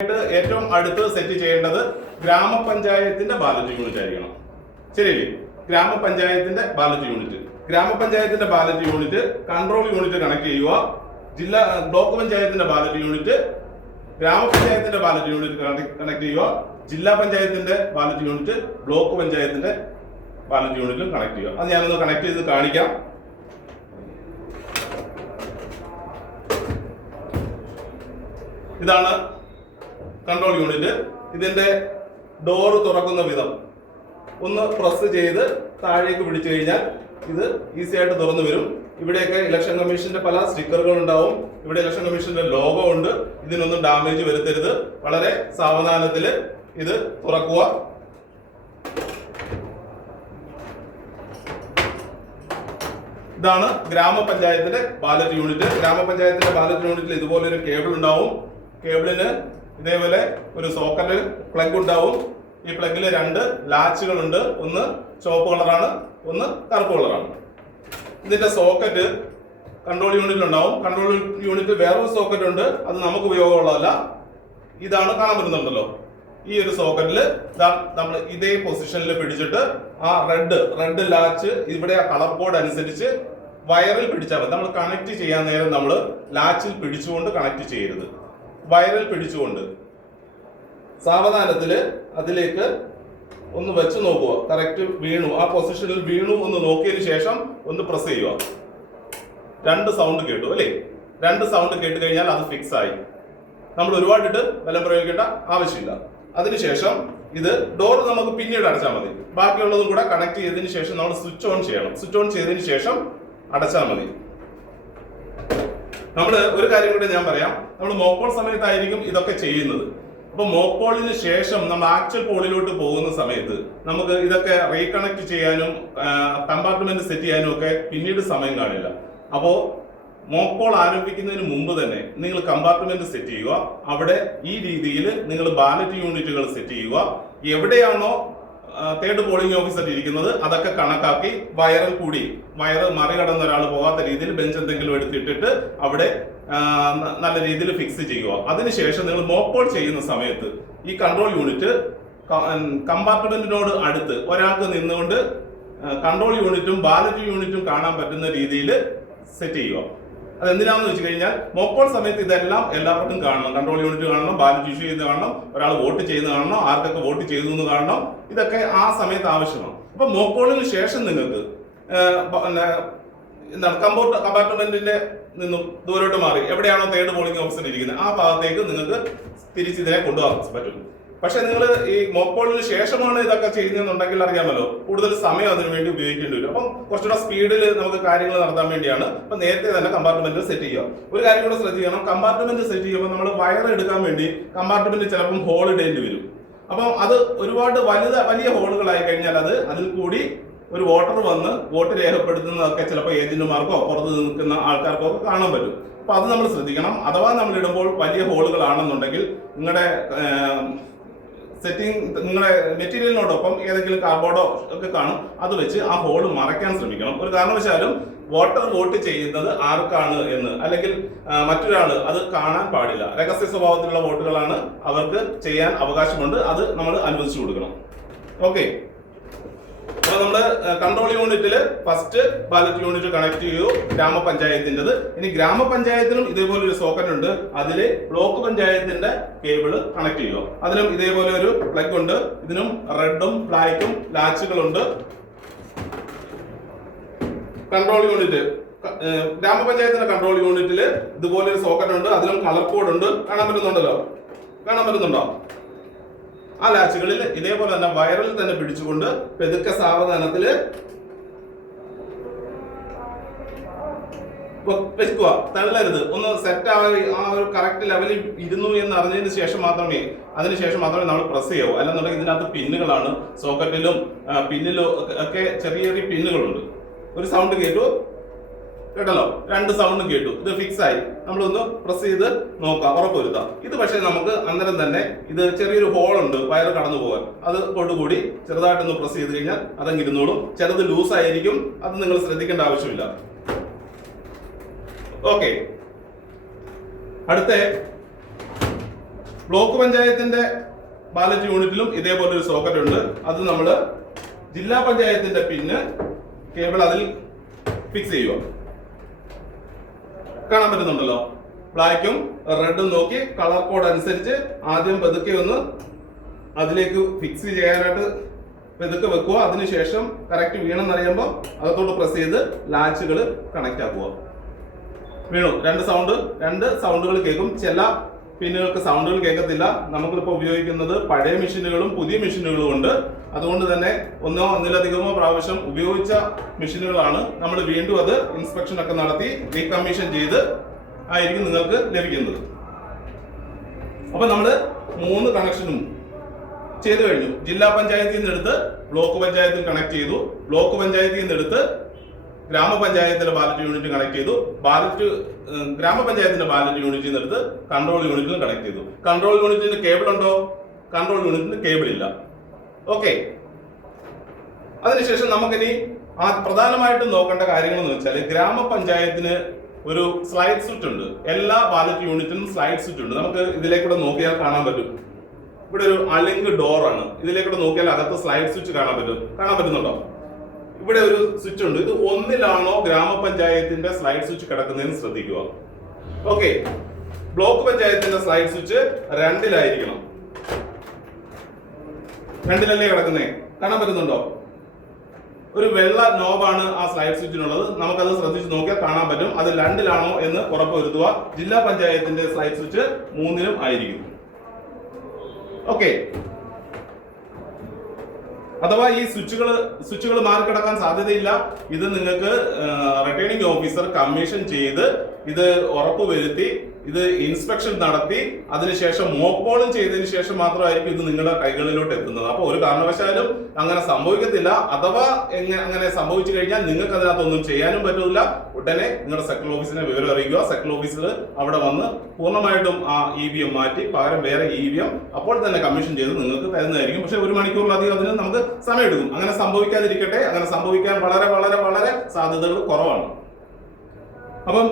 ഏറ്റവും അടുത്ത് സെറ്റ് ചെയ്യേണ്ടത് ഗ്രാമപഞ്ചായത്തിന്റെ ബാലറ്റ് യൂണിറ്റ് ആയിരിക്കണം. ശരിയല്ലേ? ഗ്രാമപഞ്ചായത്തിന്റെ ബാലറ്റ് യൂണിറ്റ്, ഗ്രാമപഞ്ചായത്തിന്റെ ballot unit control unit connect ചെയ്യുക. ജില്ലാ ബ്ലോക്ക് പഞ്ചായത്തിന്റെ ബാലറ്റ് യൂണിറ്റ് ഗ്രാമപഞ്ചായത്തിന്റെ ബാലറ്റ് യൂണിറ്റ് കണക്ട് ചെയ്യുക. ജില്ലാ പഞ്ചായത്തിന്റെ ബാലറ്റ് യൂണിറ്റ് ബ്ലോക്ക് പഞ്ചായത്തിന്റെ ബാലറ്റ് യൂണിറ്റും കണക്ട് ചെയ്യുക. അത് ഞാനൊന്ന് കണക്ട് ചെയ്ത് കാണിക്കാം. ഇതാണ് കൺട്രോൾ യൂണിറ്റ്. ഇതിന്റെ ഡോറ് തുറക്കുന്ന വിധം ഒന്ന് പ്രസ് ചെയ്ത് താഴേക്ക് പിടിച്ചു കഴിഞ്ഞാൽ ഇത് ഈസി ആയിട്ട് തുറന്നു വരും. ഇവിടെയൊക്കെ ഇലക്ഷൻ കമ്മീഷന്റെ പല സ്റ്റിക്കറുകൾ ഉണ്ടാവും. ഇവിടെ ഇലക്ഷൻ കമ്മീഷന്റെ ലോഗോ ഉണ്ട്. ഇതിനൊന്നും ഡാമേജ് വരുത്തരുത്. വളരെ സാവധാനത്തിൽ ഇത് തുറക്കുക. ഇതാണ് ഗ്രാമപഞ്ചായത്തിന്റെ ബാലറ്റ് യൂണിറ്റ്. ഗ്രാമപഞ്ചായത്തിന്റെ ബാലറ്റ് യൂണിറ്റിൽ ഇതുപോലെ ഒരു കേബിൾ ഉണ്ടാവും. കേബിളിന് ഇതേപോലെ ഒരു സോക്കറ്റ് പ്ലഗ് ഉണ്ടാവും. ഈ പ്ലഗിൽ രണ്ട് ലാച്ചുകളുണ്ട്. ഒന്ന് ചുവപ്പ് കളറാണ്, ഒന്ന് കറുപ്പ് കളറാണ്. ഇതിന്റെ സോക്കറ്റ് കൺട്രോൾ യൂണിറ്റിൽ ഉണ്ടാവും. കൺട്രോൾ യൂണിറ്റ് വേറൊരു സോക്കറ്റ് ഉണ്ട്, അത് നമുക്ക് ഉപയോഗമുള്ളതല്ല. ഇതാണ് കാണാൻ പറ്റുന്നുണ്ടല്ലോ. ഈ ഒരു സോക്കറ്റിൽ നമ്മൾ ഇതേ പൊസിഷനിൽ പിടിച്ചിട്ട് ആ റെഡ് ലാച്ച് ഇവിടെ ആ കളർ കോഡ് അനുസരിച്ച് വയറിൽ പിടിച്ചാൽ മതി. നമ്മൾ കണക്ട് ചെയ്യാൻ നേരം നമ്മൾ ലാച്ചിൽ പിടിച്ചുകൊണ്ട് കണക്ട് ചെയ്യരുത്. വയറിൽ പിടിച്ചുകൊണ്ട് സാവധാനത്തില് അതിലേക്ക് ഒന്ന് വെച്ച് നോക്കുക. കറക്റ്റ് വീണു, ആ പൊസിഷനിൽ വീണു എന്ന് നോക്കിയതിന് ശേഷം ഒന്ന് പ്രസ് ചെയ്യുക. രണ്ട് സൗണ്ട് കേട്ടു അല്ലേ? രണ്ട് സൗണ്ട് കേട്ട് കഴിഞ്ഞാൽ അത് ഫിക്സ് ആയി. നമ്മൾ ഒരുപാടിട്ട് ബലം പ്രയോഗിക്കേണ്ട ആവശ്യമില്ല. അതിനുശേഷം ഇത് ഡോർ നമുക്ക് പിന്നീട് അടച്ചാൽ മതി. ബാക്കിയുള്ളതും കൂടെ കണക്ട് ചെയ്തതിന് ശേഷം നമ്മൾ സ്വിച്ച് ഓൺ ചെയ്യണം. സ്വിച്ച് ഓൺ ചെയ്തതിന് ശേഷം അടച്ചാൽ മതി. നമ്മൾ ഒരു കാര്യം കൂടെ ഞാൻ പറയാം. നമ്മൾ മോക്ക് പോൾ സമയത്തായിരിക്കും ഇതൊക്കെ ചെയ്യുന്നത്. അപ്പൊ മോക്ക് പോളിന് ശേഷം നമ്മൾ ആക്ച്വൽ പോളിലോട്ട് പോകുന്ന സമയത്ത് നമുക്ക് ഇതൊക്കെ റീകണക്ട് ചെയ്യാനും കമ്പാർട്ട്മെന്റ് സെറ്റ് ചെയ്യാനും ഒക്കെ പിന്നീട് സമയം കാണില്ല. അപ്പോ മോക്ക് പോൾ ആരംഭിക്കുന്നതിന് മുമ്പ് തന്നെ നിങ്ങൾ കമ്പാർട്ട്മെന്റ് സെറ്റ് ചെയ്യുക. അവിടെ ഈ രീതിയിൽ നിങ്ങൾ ബാലറ്റ് യൂണിറ്റുകൾ സെറ്റ് ചെയ്യുക. എവിടെയാണോ തേർഡ് പോളിംഗ് ഓഫീസർ ഇരിക്കുന്നത് അതൊക്കെ കണക്കാക്കി വയറ് മറികടന്ന ഒരാൾ പോകാത്ത രീതിയിൽ ബെഞ്ച് എന്തെങ്കിലും എടുത്തിട്ടിട്ട് അവിടെ നല്ല രീതിയിൽ ഫിക്സ് ചെയ്യുക. അതിനുശേഷം നിങ്ങൾ മോക്ക് പോൾ ചെയ്യുന്ന സമയത്ത് ഈ കൺട്രോൾ യൂണിറ്റ് കമ്പാർട്ട്മെന്റിനോട് അടുത്ത് ഒരാൾക്ക് നിന്നുകൊണ്ട് കൺട്രോൾ യൂണിറ്റും ബാലറ്റ് യൂണിറ്റും കാണാൻ പറ്റുന്ന രീതിയിൽ സെറ്റ് ചെയ്യുക. അതെന്തിനാണെന്ന് വെച്ച് കഴിഞ്ഞാൽ മോക്ക് പോൾ സമയത്ത് ഇതെല്ലാം എല്ലാവർക്കും കാണണം. കൺട്രോൾ യൂണിറ്റ് കാണണം, ബാലറ്റ് ഇഷ്യൂ ചെയ്ത് കാണണം, ഒരാൾ വോട്ട് ചെയ്യുന്നത് കാണണം, ആർക്കൊക്കെ വോട്ട് ചെയ്തു എന്ന് കാണണം. ഇതൊക്കെ ആ സമയത്ത് ആവശ്യമാണ്. അപ്പൊ മോക്ക് പോളിന് ശേഷം നിങ്ങൾക്ക് എന്താണ് കമ്പാർട്ട്മെന്റിന്റെ നിന്നും ദൂരോട്ട് മാറി എവിടെയാണോ തേർഡ് പോളിംഗ് ഓഫീസർ ഇരിക്കുന്നത് ആ ഭാഗത്തേക്ക് നിങ്ങൾക്ക് തിരിച്ചിതിനെ കൊണ്ടുപോകാൻ പറ്റും. പക്ഷെ നിങ്ങൾ ഈ മോക്ക് പോളിന് ശേഷമാണ് ഇതൊക്കെ ചെയ്യുന്നതെന്നുണ്ടെങ്കിൽ അറിയാമല്ലോ കൂടുതൽ സമയം അതിനു വേണ്ടി ഉപയോഗിക്കേണ്ടി വരും. അപ്പം കുറച്ചുകൂടെ സ്പീഡിൽ നമുക്ക് കാര്യങ്ങൾ നടത്താൻ വേണ്ടിയാണ് അപ്പൊ നേരത്തെ തന്നെ കമ്പാർട്ട്മെന്റ് സെറ്റ് ചെയ്യുക. ഒരു കാര്യം കൂടെ ശ്രദ്ധിക്കണം. കമ്പാർട്ട്മെന്റ് സെറ്റ് ചെയ്യുമ്പോൾ നമ്മൾ വയർ എടുക്കാൻ വേണ്ടി കമ്പാർട്ട്മെന്റ് ചിലപ്പം ഹോൾ ഇടേണ്ടി വരും. അപ്പം അത് ഒരുപാട് വലിയ ഹോളുകളായി കഴിഞ്ഞാൽ അതിൽ കൂടി ഒരു വോട്ടർ വന്ന് വോട്ട് രേഖപ്പെടുത്തുന്നതൊക്കെ ചിലപ്പോൾ ഏജന്റുമാർക്കോ പുറത്ത് നിൽക്കുന്ന ആൾക്കാർക്കോ ഒക്കെ കാണാൻ പറ്റും. അപ്പൊ അത് നമ്മൾ ശ്രദ്ധിക്കണം. അഥവാ നമ്മൾ ഇടുമ്പോൾ വലിയ ഹോളുകളാണെന്നുണ്ടെങ്കിൽ നിങ്ങളുടെ സെറ്റിംഗ് നിങ്ങളുടെ മെറ്റീരിയലിനോടൊപ്പം ഏതെങ്കിലും കാർഡ്ബോർഡോ ഒക്കെ കാണും, അത് വെച്ച് ആ ഹോൾ മറയ്ക്കാൻ ശ്രമിക്കണം. ഒരു കാരണവശാലും വോട്ടർ വോട്ട് ചെയ്യുന്നത് ആർക്കാണ് എന്ന് അല്ലെങ്കിൽ മറ്റൊരാൾ അത് കാണാൻ പാടില്ല. രഹസ്യ സ്വഭാവത്തിലുള്ള വോട്ടുകളാണ് അവർക്ക് ചെയ്യാൻ അവകാശമുണ്ട്. അത് നമ്മൾ അനുവദിച്ചു കൊടുക്കണം. ഓക്കെ. അപ്പൊ നമ്മള് കൺട്രോൾ യൂണിറ്റില് ഫസ്റ്റ് ബാലറ്റ് യൂണിറ്റ് കണക്ട് ചെയ്യൂ ഗ്രാമപഞ്ചായത്തിൻ്റെത്. ഇനി ഗ്രാമപഞ്ചായത്തിനും ഇതേപോലെ ഒരു സോക്കറ്റ് ഉണ്ട്. അതില് ബ്ലോക്ക് പഞ്ചായത്തിന്റെ കേബിള് കണക്ട് ചെയ്യുക. അതിനും ഇതേപോലെ ഒരു പ്ലഗ് ഉണ്ട്. ഇതിനും റെഡും ബ്ലാക്കും ലാച്ചുകളുണ്ട്. കൺട്രോൾ യൂണിറ്റ് ഗ്രാമപഞ്ചായത്തിന്റെ കൺട്രോൾ യൂണിറ്റില് ഇതുപോലെ ഒരു സോക്കറ്റ് ഉണ്ട്. അതിലും കളർ കോഡ് ഉണ്ട്. കാണാൻ പറ്റുന്നുണ്ടോ? ആ ലാച്ചുകളിൽ ഇതേപോലെ തന്നെ വയറിൽ തന്നെ പിടിച്ചുകൊണ്ട് പെതുക്കെ സാവധാനത്തില് വെക്കുക. തള്ളരുത്. ഒന്ന് സെറ്റ് ആ ഒരു കറക്റ്റ് ലെവലിൽ ഇരുന്നു എന്ന് അറിഞ്ഞതിന് ശേഷം മാത്രമേ നമ്മൾ പ്രസ് ചെയ്യാവൂ. അല്ലെന്നുണ്ടെങ്കിൽ ഇതിനകത്ത് പിന്നുകളാണ്. സോക്കറ്റിലും പിന്നിലും ഒക്കെ ചെറിയ ചെറിയ പിന്നുകളുണ്ട്. ഒരു സൗണ്ട് കേട്ടല്ലോ, രണ്ട് സൗണ്ടും കേട്ടു. ഇത് ഫിക്സ് ആയി. നമ്മളൊന്ന് പ്രസ് ചെയ്ത് നോക്കാം, ഉറപ്പുവരുത്താം. ഇത് പക്ഷേ നമുക്ക് അന്നേരം തന്നെ ഇത് ചെറിയൊരു ഹോൾ ഉണ്ട് വയറ് കടന്നു പോകാൻ. അത് കൊണ്ടുകൂടി ചെറുതായിട്ടൊന്ന് പ്രസ് ചെയ്ത് കഴിഞ്ഞാൽ അതങ്ങ് ഇരുന്നോളും. ചിലത് ലൂസ് ആയിരിക്കും, അത് നിങ്ങൾ ശ്രദ്ധിക്കേണ്ട ആവശ്യമില്ല. ഓക്കെ. അടുത്ത ബ്ലോക്ക് പഞ്ചായത്തിന്റെ ബാലറ്റ് യൂണിറ്റിലും ഇതേപോലെ ഒരു സോക്കറ്റ് ഉണ്ട്. അത് നമ്മൾ ജില്ലാ പഞ്ചായത്തിന്റെ പിന്ന് കേബിൾ അതിൽ ഫിക്സ് ചെയ്യുക. കാണാൻ പറ്റുന്നുണ്ടല്ലോ. ബ്ലാക്കും റെഡും നോക്കി കളർ കോഡ് അനുസരിച്ച് ആദ്യം പതുക്കെ ഒന്ന് അതിലേക്ക് ഫിക്സ് ചെയ്യാനായിട്ട് പതുക്കെ വെക്കുക. അതിനുശേഷം കറക്റ്റ് വീണെന്നറിയുമ്പോൾ അകത്തോട്ട് പ്രസ് ചെയ്ത് ലാച്ചുകൾ കണക്ട് ആക്കുക. വീണു. രണ്ട് സൗണ്ടുകൾ കേൾക്കും. ചില പിന്നുകൾക്ക് സൗണ്ടുകൾ കേൾക്കത്തില്ല. നമുക്കിപ്പോൾ ഉപയോഗിക്കുന്നത് പഴയ മെഷീനുകളും പുതിയ മെഷീനുകളും ഉണ്ട്. അതുകൊണ്ട് തന്നെ ഒന്നോ ഒന്നിലധികമോ പ്രാവശ്യം ഉപയോഗിച്ച മെഷീനുകളാണ്. നമ്മൾ വീണ്ടും അത് ഇൻസ്പെക്ഷൻ ഒക്കെ നടത്തി റീകമ്മീഷൻ ചെയ്ത് ആയിരിക്കും നിങ്ങൾക്ക് ലഭിക്കുന്നത്. അപ്പൊ നമ്മൾ 3 കണക്ഷനും ചെയ്തു കഴിഞ്ഞു. ജില്ലാ പഞ്ചായത്തിൽ നിന്ന് എടുത്ത് ബ്ലോക്ക് പഞ്ചായത്തിൽ കണക്ട് ചെയ്തു. ബ്ലോക്ക് പഞ്ചായത്തിൽ നിന്ന് എടുത്ത് ഗ്രാമപഞ്ചായത്തിലെ ബാലറ്റ് യൂണിറ്റ് കണക്ട് ചെയ്തു. ഗ്രാമപഞ്ചായത്തിന്റെ ബാലറ്റ് യൂണിറ്റിൽ നിന്ന് എടുത്ത് കൺട്രോൾ യൂണിറ്റിലും കണക്ട് ചെയ്തു. കൺട്രോൾ യൂണിറ്റിന് കേബിൾ ഉണ്ടോ? കൺട്രോൾ യൂണിറ്റിന് കേബിൾ ഇല്ല. ഓക്കെ. അതിനുശേഷം നമുക്കിനി പ്രധാനമായിട്ടും നോക്കേണ്ട കാര്യങ്ങൾ എന്ന് വെച്ചാൽ ഗ്രാമപഞ്ചായത്തിന് ഒരു സ്ലൈഡ് സ്വിച്ച് ഉണ്ട്. എല്ലാ ബാലറ്റ് യൂണിറ്റിനും സ്ലൈഡ് സ്വിച്ച് ഉണ്ട്. നമുക്ക് ഇതിലേക്കൂടെ നോക്കിയാൽ കാണാൻ പറ്റും. ഇവിടെ ഒരു അലിങ്ക് ഡോർ ആണ്. ഇതിലേക്കൂടെ നോക്കിയാൽ അകത്ത് സ്ലൈഡ് സ്വിച്ച് കാണാൻ പറ്റുന്നുണ്ടോ? ഇവിടെ ഒരു സ്വിച്ച് ഉണ്ട്. ഇത് ഒന്നിലാണോ ഗ്രാമപഞ്ചായത്തിന്റെ സ്ലൈഡ് സ്വിച്ച് കിടക്കുന്നതെന്ന് ശ്രദ്ധിക്കുക. ഓക്കെ. ബ്ലോക്ക് പഞ്ചായത്തിന്റെ സ്ലൈഡ് സ്വിച്ച് 2-ലായിരിക്കണം. 2-ലല്ലേ കിടക്കുന്നേ? കാണാൻ പറ്റുന്നുണ്ടോ? ഒരു വെള്ള നോബാണ് ആ സ്ലൈഡ് സ്വിച്ചിനുള്ളത്. നമുക്കത് ശ്രദ്ധിച്ച് നോക്കിയാൽ കാണാൻ പറ്റും. അത് 2-ലാണോ എന്ന് ഉറപ്പുവരുത്തുക. ജില്ലാ പഞ്ചായത്തിന്റെ സ്ലൈഡ് സ്വിച്ച് 3-ലും ആയിരിക്കും. ഓക്കെ. അഥവാ ഈ സ്വിച്ചുകൾ മാറിക്കിടക്കാൻ സാധ്യതയില്ല. ഇത് നിങ്ങൾക്ക് റിട്ടേണിംഗ് ഓഫീസർ കമ്മീഷൻ ചെയ്ത് ഇത് ഉറപ്പുവരുത്തി ഇത് ഇൻസ്പെക്ഷൻ നടത്തി അതിനുശേഷം മോപ്പോളും ചെയ്തതിനു ശേഷം മാത്രമായിരിക്കും ഇത് നിങ്ങളുടെ കൈകളിലോട്ട് എത്തുന്നത്. അപ്പോൾ ഒരു കാരണവശാലും അങ്ങനെ സംഭവിക്കത്തില്ല. അഥവാ അങ്ങനെ സംഭവിച്ചു കഴിഞ്ഞാൽ നിങ്ങൾക്ക് അതിനകത്തൊന്നും ചെയ്യാനും പറ്റില്ല. ഉടനെ നിങ്ങളുടെ സെക്ടറൽ ഓഫീസിനെ വിവരം അറിയിക്കുക. സെക്ടറൽ ഓഫീസർ അവിടെ വന്ന് പൂർണ്ണമായിട്ടും ആ EVM മാറ്റി പകരം വേറെ EVM അപ്പോൾ തന്നെ കമ്മീഷൻ ചെയ്ത് നിങ്ങൾക്ക് തരുന്നതായിരിക്കും. പക്ഷെ 1 മണിക്കൂറിലധികം അതിന് നമുക്ക് സമയമെടുക്കും. അങ്ങനെ സംഭവിക്കാതിരിക്കട്ടെ. അങ്ങനെ സംഭവിക്കാൻ വളരെ വളരെ വളരെ സാധ്യതകൾ കുറവാണ്. അപ്പം